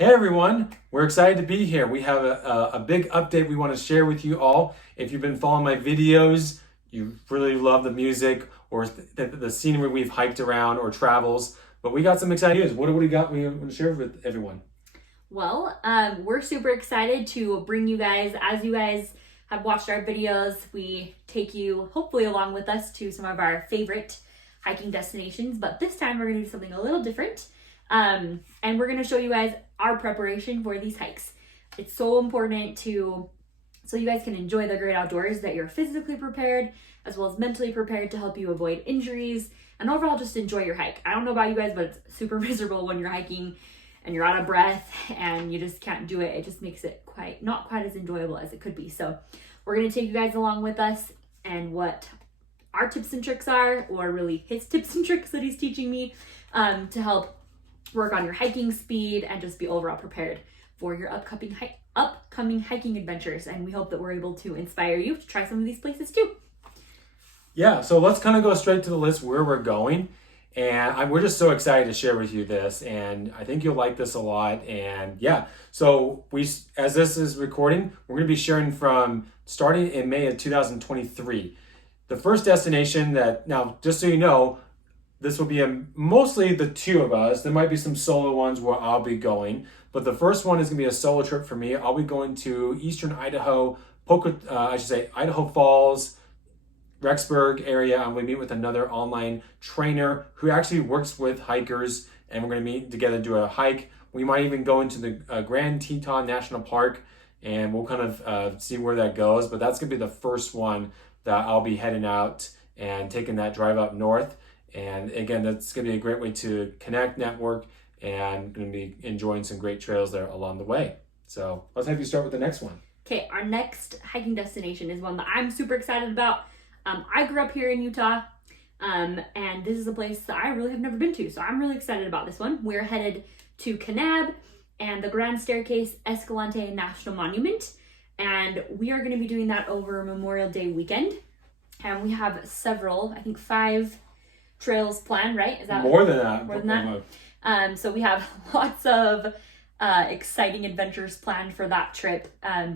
Hey everyone, we're excited to be here. We have a big update we want to share with you all. If you've been following my videos, you really love the music or the scenery we've hiked around or travels, but we got some exciting news. What do we got we want to share with everyone? Well, we're super excited to bring you guys, as you guys have watched our videos, we take you hopefully along with us to some of our favorite hiking destinations, but this time we're gonna do something a little different. And we're gonna show you guys our preparation for these hikes. It's so important so you guys can enjoy the great outdoors, that you're physically prepared as well as mentally prepared to help you avoid injuries and overall just enjoy your hike. I don't know about you guys, but it's super miserable when you're hiking and you're out of breath and you just can't do it. It just makes it not quite as enjoyable as it could be. So we're gonna take you guys along with us and what our tips and tricks are, or really his tips and tricks that he's teaching me to help work on your hiking speed and just be overall prepared for your upcoming hiking adventures. And we hope that we're able to inspire you to try some of these places too. Yeah, so let's kind of go straight to the list where we're going. And we're just so excited to share with you this, and I think you'll like this a lot. And yeah, so as this is recording, we're going to be sharing from starting in May of 2023. The first destination now, just so you know, this will be mostly the two of us. There might be some solo ones where I'll be going, but the first one is going to be a solo trip for me. I'll be going to eastern Idaho, Idaho Falls, Rexburg area. I'm going to meet with another online trainer who actually works with hikers, and we're going to meet together, do a hike. We might even go into the Grand Teton National Park, and we'll kind of see where that goes. But that's going to be the first one that I'll be heading out and taking that drive up north. And again, that's going to be a great way to connect, network, and going to be enjoying some great trails there along the way. So let's have you start with the next one. Okay, our next hiking destination is one that I'm super excited about. I grew up here in Utah, and this is a place that I really have never been to, so I'm really excited about this one. We're headed to Kanab and the Grand Staircase Escalante National Monument, and we are going to be doing that over Memorial Day weekend. And we have several, I think 5 trails planned, right? Is that more than that? More than that. So we have lots of exciting adventures planned for that trip.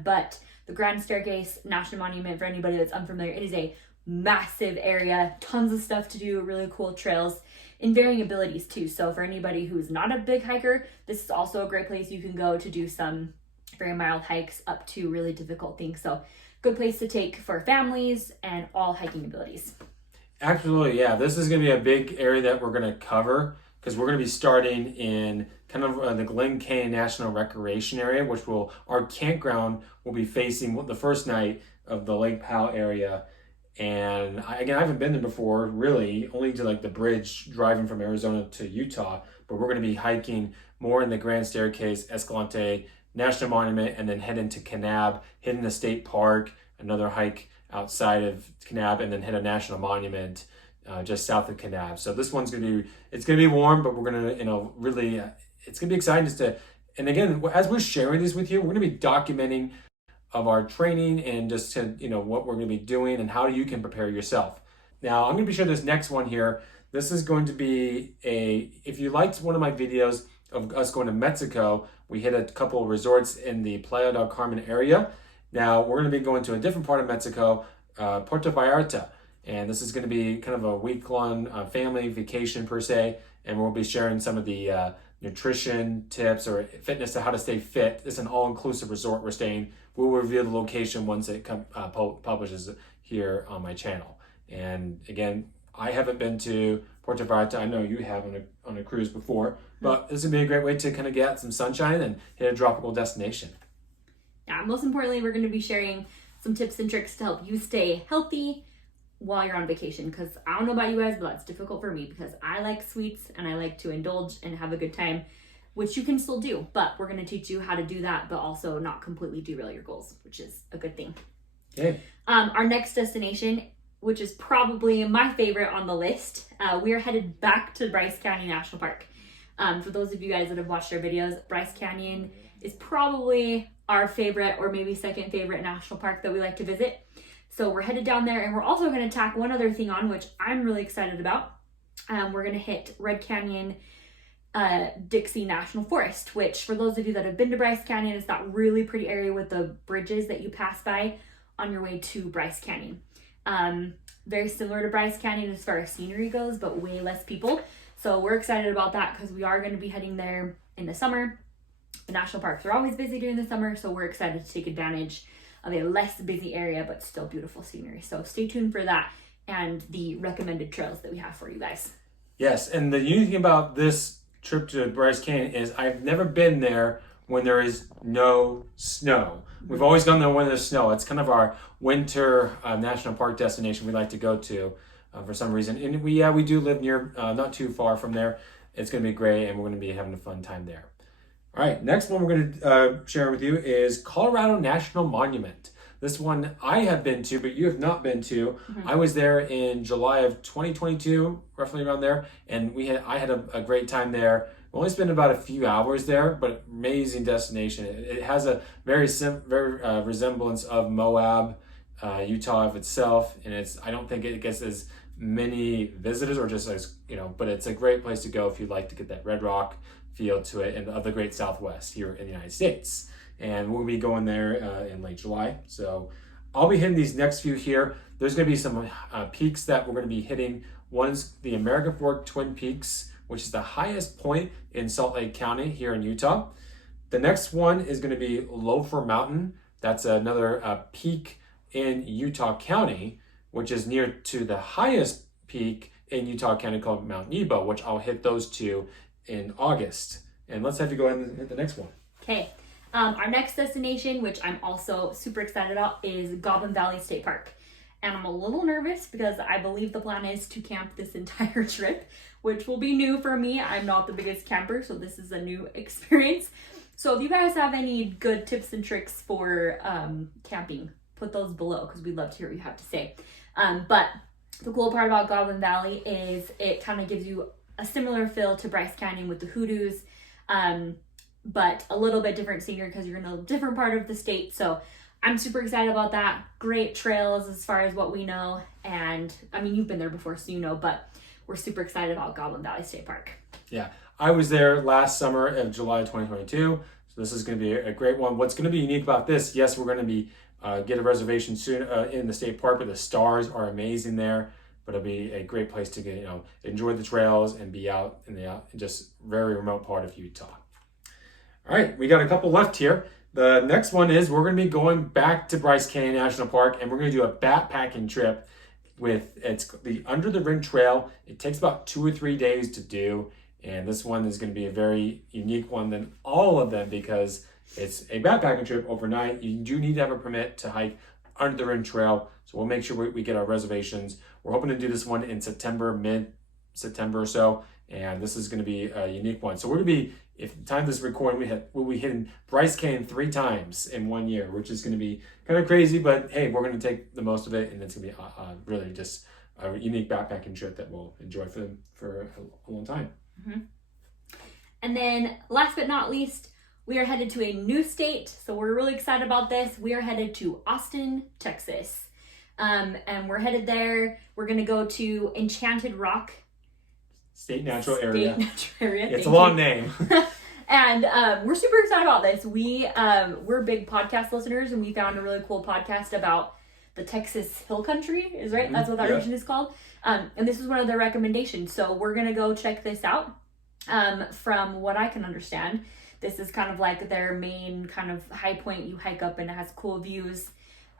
But the Grand Staircase National Monument, for anybody that's unfamiliar, it is a massive area, tons of stuff to do, really cool trails in varying abilities too. So for anybody who's not a big hiker, this is also a great place you can go to do some very mild hikes up to really difficult things. So good place to take for families and all hiking abilities. Absolutely, yeah. This is going to be a big area that we're going to cover because we're going to be starting in kind of the Glen Canyon National Recreation Area, which our campground will be facing the first night of the Lake Powell area. And I haven't been there before, really, only to like the bridge driving from Arizona to Utah. But we're going to be hiking more in the Grand Staircase Escalante National Monument, and then head into Kanab, hit in the state park, another hike outside of Kanab, and then hit a national monument just south of Kanab. So this one's gonna be warm, but we're gonna really it's gonna be exciting and again, as we're sharing these with you, we're gonna be documenting of our training and just to what we're gonna be doing and how you can prepare yourself. Now I'm gonna be sharing this next one here. This is going to be if you liked one of my videos of us going to Mexico, we hit a couple of resorts in the Playa del Carmen area. Now we're going to be going to a different part of Mexico, Puerto Vallarta, and this is going to be kind of a week-long family vacation per se, and we'll be sharing some of the nutrition tips or fitness to how to stay fit. It's an all-inclusive resort we're staying. We'll reveal the location once it publishes here on my channel. And again, I haven't been to Puerto Vallarta. I know you have on a cruise before, but this would be a great way to kind of get some sunshine and hit a tropical destination. Yeah, most importantly, we're going to be sharing some tips and tricks to help you stay healthy while you're on vacation. Because I don't know about you guys, but that's difficult for me because I like sweets and I like to indulge and have a good time, which you can still do. But we're going to teach you how to do that, but also not completely derail your goals, which is a good thing. Okay. Our next destination, which is probably my favorite on the list, we are headed back to Bryce Canyon National Park. For those of you guys that have watched our videos, Bryce Canyon is probably our favorite or maybe second favorite national park that we like to visit. So we're headed down there, and we're also going to tack one other thing on, which I'm really excited about. We're going to hit Red Canyon Dixie National Forest, which for those of you that have been to Bryce Canyon, is that really pretty area with the bridges that you pass by on your way to Bryce Canyon. Very similar to Bryce Canyon as far as scenery goes, but way less people. So we're excited about that because we are going to be heading there in the summer. The national parks are always busy during the summer, so we're excited to take advantage of a less busy area, but still beautiful scenery. So stay tuned for that and the recommended trails that we have for you guys. Yes, and the unique thing about this trip to Bryce Canyon is I've never been there when there is no snow. We've always gone there when there's snow. It's kind of our winter national park destination we like to go to for some reason. And we do live near, not too far from there. It's going to be great, and we're going to be having a fun time there. All right, next one we're going to share with you is Colorado National Monument. This one I have been to, but you have not been to. I was there in July of 2022, roughly around there, and I had a great time there. We only spent about a few hours there, but amazing destination. It has a very resemblance of Moab, Utah of itself, and I don't think it gets as many visitors or just as, but it's a great place to go if you'd like to get that Red Rock feel to it and of the great Southwest here in the United States. And we'll be going there in late July. So I'll be hitting these next few here. There's going to be some peaks that we're going to be hitting. One is the American Fork Twin Peaks, which is the highest point in Salt Lake County here in Utah. The next one is going to be Loafer Mountain. That's another peak in Utah County, which is near to the highest peak in Utah County called Mount Nebo, which I'll hit those two in August. And let's have you go ahead and hit the next one. Okay. Our next destination, which I'm also super excited about, is Goblin Valley State Park. And I'm a little nervous because I believe the plan is to camp this entire trip, which will be new for me. I'm not the biggest camper, so this is a new experience. So if you guys have any good tips and tricks for camping, put those below because we'd love to hear what you have to say. But the cool part about Goblin Valley is it kind of gives you a similar feel to Bryce Canyon with the hoodoos, but a little bit different scenery because you're in a different part of the state. So I'm super excited about that. Great trails as far as what we know. And I mean, you've been there before, so you know, but we're super excited about Goblin Valley State Park. Yeah, I was there last summer of July 2022. So this is going to be a great one. What's going to be unique about this, yes, we're going to be get a reservation soon in the state park, but the stars are amazing there. But it'll be a great place to get, enjoy the trails and be out in the just very remote part of Utah. All right, we got a couple left here. The next one is we're going to be going back to Bryce Canyon National Park, and we're going to do a backpacking trip it's the Under the Rim Trail. It takes about 2 or 3 days to do, and this one is going to be a very unique one than all of them because it's a backpacking trip overnight. You do need to have a permit to hike Under the Rim Trail, so we'll make sure we get our reservations. We're hoping to do this one in September, mid-September or so, and this is going to be a unique one. So we're going to be, if the time this is recording, we'll be hitting Bryce Canyon 3 times in 1 year, which is going to be kind of crazy, but hey, we're going to take the most of it, and it's going to be really just a unique backpacking trip that we'll enjoy for a long time. Mm-hmm. And then last but not least, we are headed to a new state, so we're really excited about this. We are headed to Austin, Texas. And we're headed there. We're going to go to Enchanted Rock. State Natural Area. It's a Thank long you. name. And we're super excited about this. We're big podcast listeners, and we found a really cool podcast about the Texas Hill Country, is right? That's what that region is called. And this is one of their recommendations. So we're going to go check this out. From what I can understand, this is kind of like their main kind of high point you hike up, and it has cool views.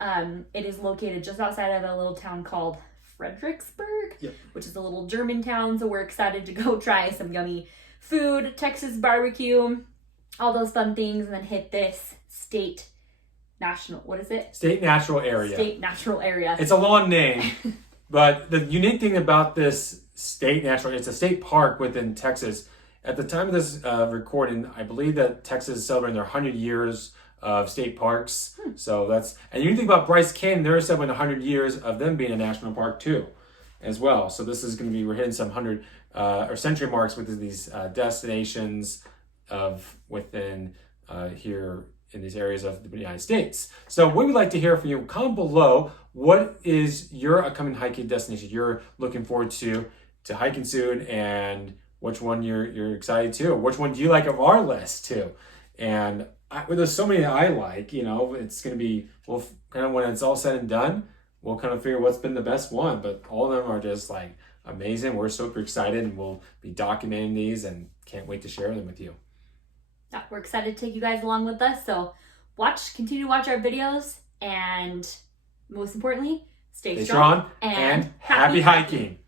It is located just outside of a little town called Fredericksburg, which is a little German town. So we're excited to go try some yummy food, Texas barbecue, all those fun things, and then hit this state natural area. State natural area. It's a long name, but the unique thing about this it's a state park within Texas. At the time of this recording, I believe that Texas is celebrating their 100 years of state parks. So and you think about Bryce Canyon, they're celebrating 100 years of them being a national park too, as well. So this is going to be, we're hitting some 100 or century marks with these destinations within here in these areas of the United States. So we would like to hear from you. Comment below, what is your upcoming hiking destination you're looking forward to hiking soon, and which one you're excited to. Which one do you like of our list too? And there's so many that I like. It's gonna be kind of when it's all said and done, we'll kind of figure what's been the best one. But all of them are just like amazing. We're super excited, and we'll be documenting these, and can't wait to share them with you. Yeah, we're excited to take you guys along with us. So continue to watch our videos, and most importantly, stay strong and happy hiking.